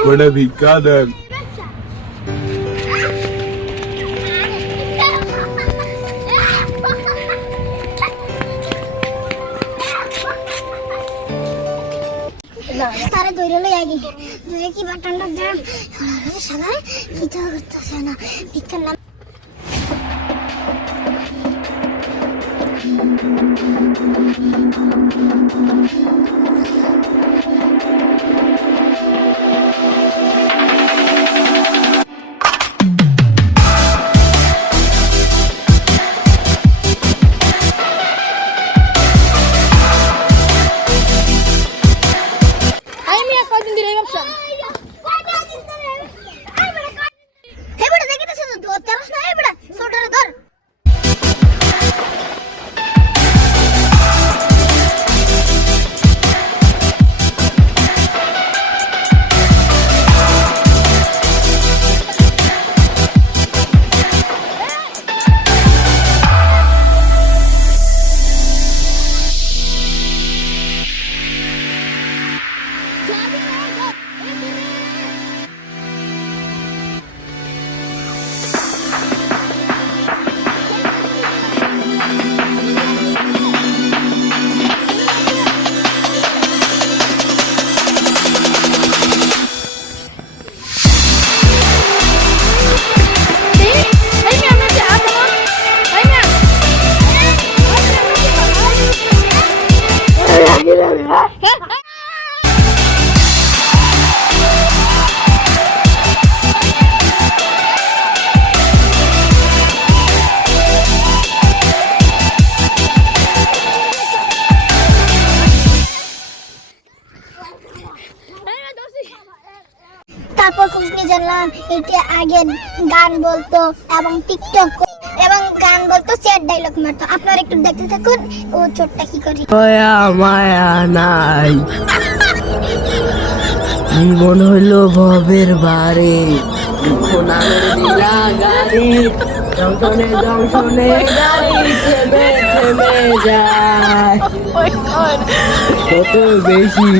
করে ভিক্ষা দেন। তারে দৌড়ে লই আগে দৌড়ে কি বাটনটা দেন সবাই কিছু করতেছে না ভিক্ষার নাম তারপর খুব জানলাম এটা আগে গান বলতো এবং টিকটক এবং গান বলতো চ্যাট ডায়লগ মারতো আপনারা একটু দেখতে থাকুন ও ছোটটা কি করে দয়া মায়া নাই মন হইলো ভবের বারে গাড়ি জংশনে জংশনে গাড়ি থেমে থেমে যায় কত বেশি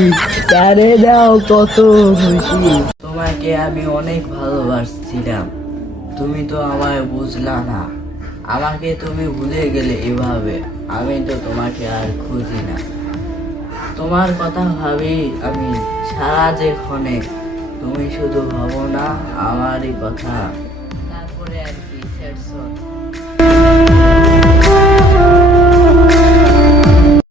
তারে দাও কত খুশি তোমাকে আমি অনেক ভালোবাসছিলাম তুমি তো আমায় বুঝলা না আমাকে তুমি ভুলে গেলে এভাবে আমি তো তোমাকে আর খুঁজি না তোমার কথা ভাবি আমি সারা যে ক্ষণে তুমি শুধু ভাবো না আমারই কথা